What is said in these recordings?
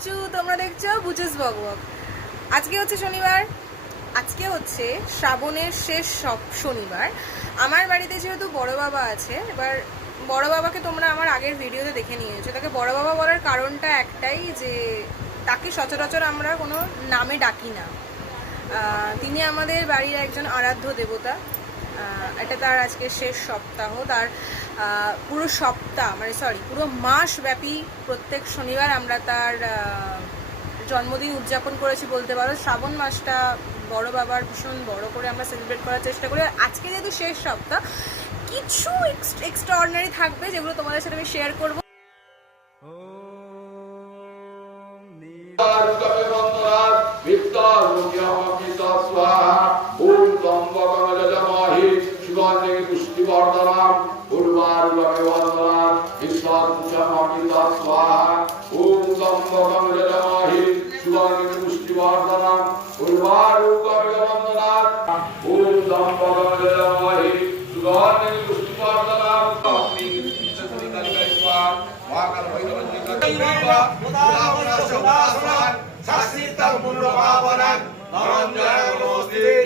বুচু, তোমরা দেখছো বুচুস বকবক। আজকে হচ্ছে শনিবার, আজকে হচ্ছে শ্রাবণের শেষ শনিবার। আমার বাড়িতে যেহেতু বড় বাবা আছে, এবার বড় বাবাকে তোমরা আমার আগের ভিডিওতে দেখে নিয়েছো। তাকে বড় বাবা বলার কারণটা একটাই, যে তাকে সচরাচর আমরা কোনো নামে ডাকি না। তিনি আমাদের বাড়ির একজন আরাধ্য দেবতা। এটা তার আজকে শেষ সপ্তাহ। তার পুরো সপ্তাহ পুরো মাস ব্যাপী প্রত্যেক শনিবার আমরা তার জন্মদিন উদযাপন করেছি বলতে পারো। শ্রাবণ মাসটা বড় বাবার ভীষণ বড় করে আমরা সেলিব্রেট করার চেষ্টা করি। আর আজকে যেহেতু শেষ সপ্তাহ, কিছু এক্সট্রাঅর্ডিনারি থাকবে যেগুলো তোমাদের সাথে আমি শেয়ার করবো।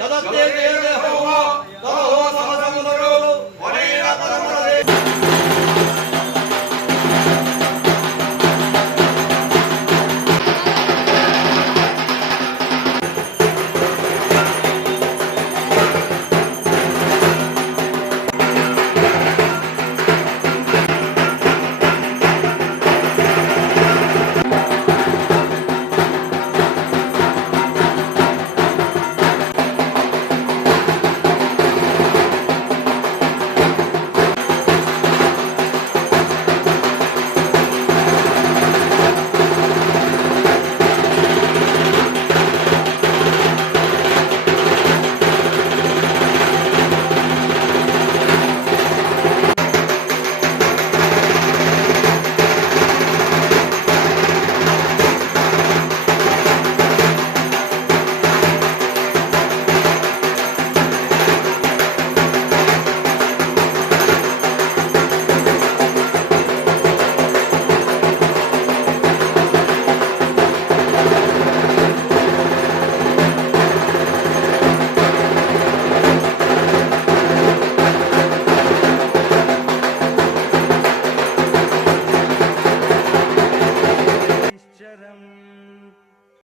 জগতে